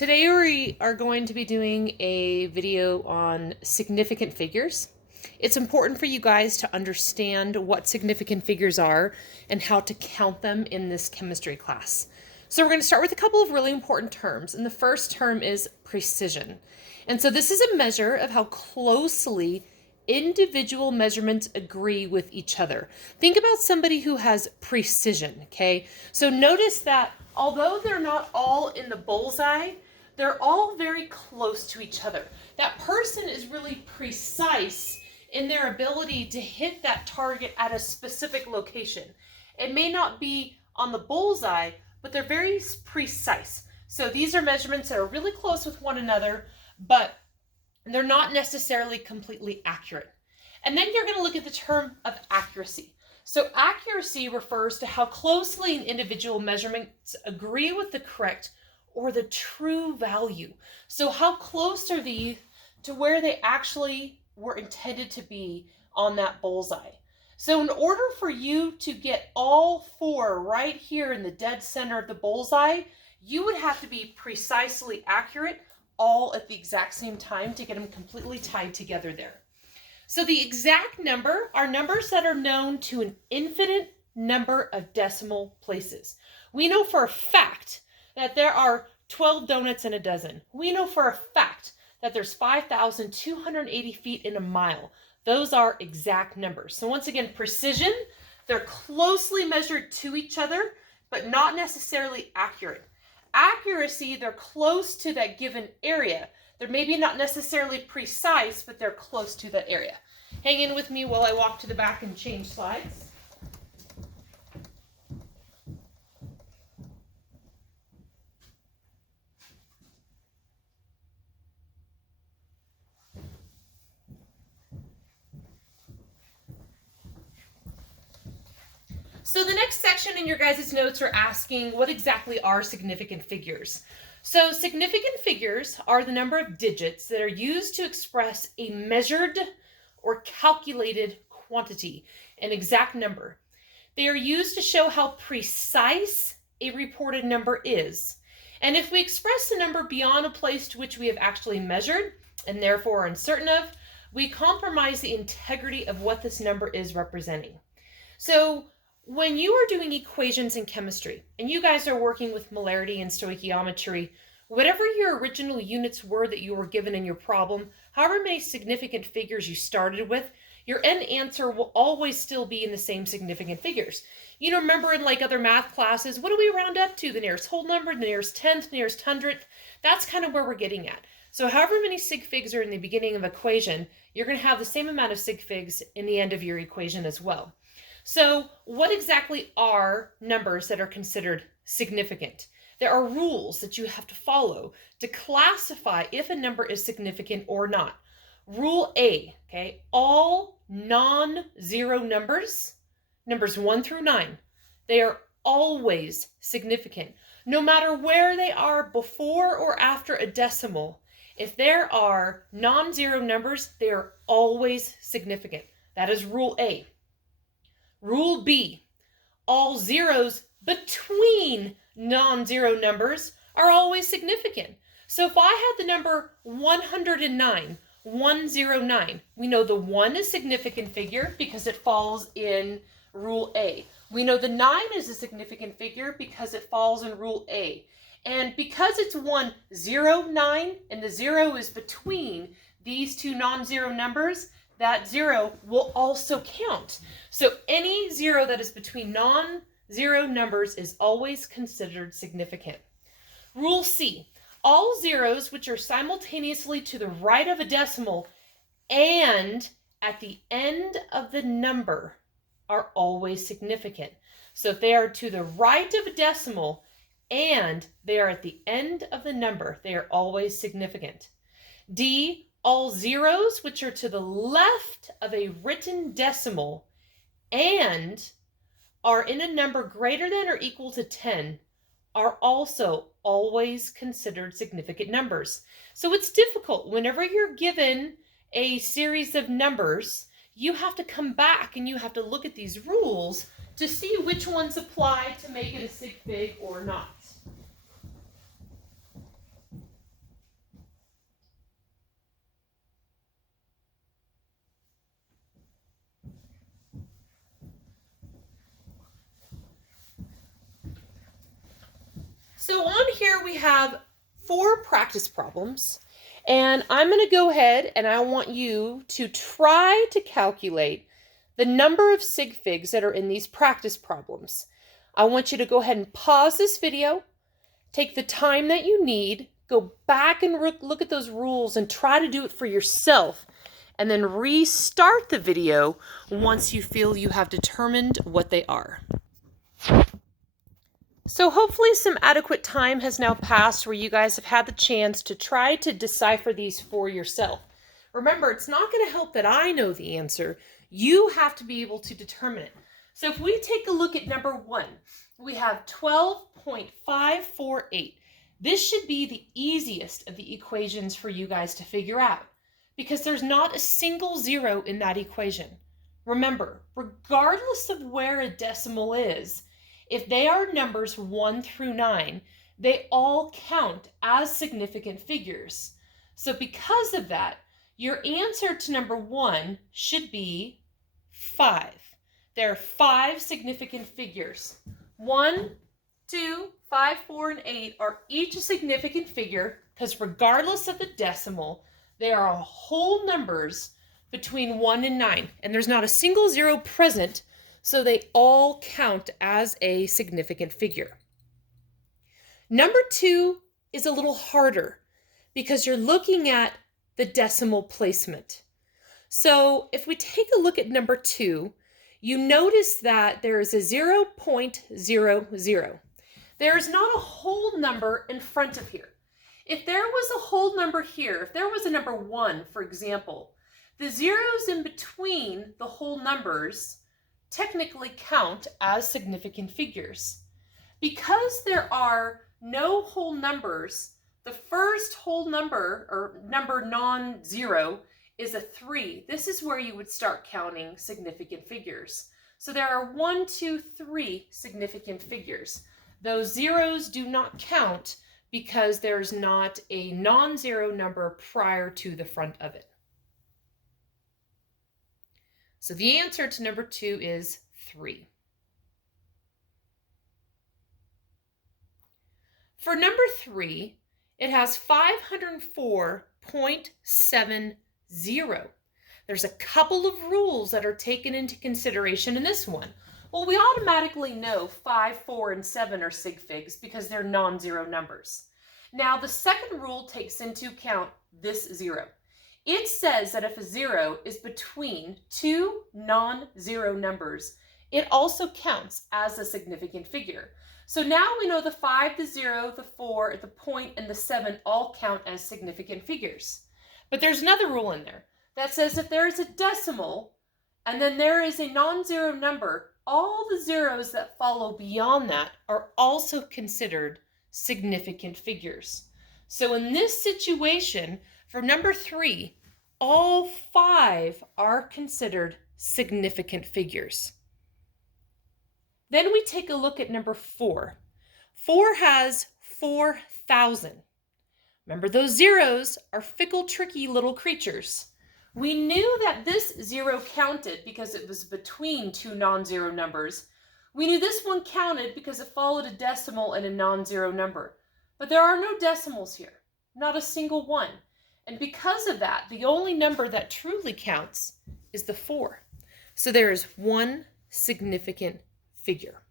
Today we are going to be doing a video on significant figures. It's important for you guys to understand what significant figures are and how to count them in this chemistry class. So we're going to start with a couple of really important terms, and the first term is precision. And so this is a measure of how closely individual measurements agree with each other. Think about somebody who has precision, okay? So notice that although they're not all in the bullseye, they're all very close to each other. That person is really precise in their ability to hit that target at a specific location. It may not be on the bullseye, but they're very precise. So these are measurements that are really close with one another, but they're not necessarily completely accurate. And then you're going to look at the term of accuracy. So accuracy refers to how closely an individual measurements agree with the correct or the true value. So how close are these to where they actually were intended to be on that bullseye? So in order for you to get all four right here in the dead center of the bullseye, you would have to be precisely accurate all at the exact same time to get them completely tied together there. So the exact number are numbers that are known to an infinite number of decimal places. We know for a fact that there are 12 donuts in a dozen. We know for a fact that there's 5,280 feet in a mile. Those are exact numbers. So once again, precision, they're closely measured to each other, but not necessarily accurate. Accuracy, they're close to that given area. They're maybe not necessarily precise, but they're close to that area. Hang in with me while I walk to the back and change slides. So the next section in your guys' notes are asking what exactly are significant figures. So significant figures are the number of digits that are used to express a measured or calculated quantity, an exact number. They are used to show how precise a reported number is. And if we express the number beyond a place to which we have actually measured, and therefore are uncertain of, we compromise the integrity of what this number is representing. So when you are doing equations in chemistry, and you guys are working with molarity and stoichiometry, whatever your original units were that you were given in your problem, however many significant figures you started with, your end answer will always still be in the same significant figures. You know, remember in like other math classes, what do we round up to? The nearest whole number, the nearest tenth, nearest hundredth? That's kind of where we're getting at. So however many sig figs are in the beginning of an equation, you're going to have the same amount of sig figs in the end of your equation as well. So what exactly are numbers that are considered significant? There are rules that you have to follow to classify if a number is significant or not. Rule A, okay, all non-zero numbers, numbers 1 through 9, they are always significant. No matter where they are before or after a decimal, if there are non-zero numbers, they are always significant. That is rule A. Rule B, all zeros between non-zero numbers are always significant. So if I had the number 109, 109, we know the 1 is a significant figure because it falls in rule A. We know the 9 is a significant figure because it falls in rule A. And because it's 109 and the 0 is between these two non-zero numbers, that 0 will also count. So any 0 that is between non-zero numbers is always considered significant. Rule C, all zeros which are simultaneously to the right of a decimal and at the end of the number are always significant. So if they are to the right of a decimal and they are at the end of the number, they are always significant. D, all zeros which are to the left of a written decimal and are in a number greater than or equal to 10 are also always considered significant numbers. So it's difficult. Whenever you're given a series of numbers, you have to come back and you have to look at these rules to see which ones apply to make it a sig fig or not. So on here we have 4 practice problems, and I'm going to go ahead and I want you to try to calculate the number of sig figs that are in these practice problems. I want you to go ahead and pause this video, take the time that you need, go back and look at those rules and try to do it for yourself, and then restart the video once you feel you have determined what they are. So hopefully some adequate time has now passed where you guys have had the chance to try to decipher these for yourself. Remember, it's not going to help that I know the answer. You have to be able to determine it. So if we take a look at number 1, we have 12.548. This should be the easiest of the equations for you guys to figure out because there's not a single zero in that equation. Remember, regardless of where a decimal is, if they are numbers 1 through 9, they all count as significant figures. So because of that, your answer to number 1 should be 5. There are 5 significant figures. 1, 2, 5, 4, and 8 are each a significant figure because regardless of the decimal, they are whole numbers between 1 and 9. And there's not a single zero present, so they all count as a significant figure. Number 2 is a little harder because you're looking at the decimal placement. So if we take a look at number 2, you notice that there is a 0.00. There is not a whole number in front of here. If there was a whole number here, if there was a number 1, for example, the zeros in between the whole numbers technically count as significant figures. Because there are no whole numbers, the first whole number, or number non-zero, is a 3. This is where you would start counting significant figures. So there are 1, 2, 3 significant figures. Those zeros do not count because there's not a non-zero number prior to the front of it. So the answer to number 2 is 3. For number 3, it has 504.70. There's a couple of rules that are taken into consideration in this one. Well, we automatically know 5, 4, and 7 are sig figs because they're non-zero numbers. Now, the second rule takes into account this 0. It says that if a 0 is between 2 non-zero numbers, it also counts as a significant figure. So now we know the 5, the 0, the 4, the point, and the 7 all count as significant figures. But there's another rule in there that says if there is a decimal and then there is a non-zero number, all the zeros that follow beyond that are also considered significant figures. So in this situation, for number 3, all 5 are considered significant figures. Then we take a look at number 4. 4 has 4,000. Remember, those zeros are fickle, tricky little creatures. We knew that this 0 counted because it was between 2 non-zero numbers. We knew this one counted because it followed a decimal and a non-zero number. But there are no decimals here, not a single one. And because of that, the only number that truly counts is the 4. So there is one significant figure.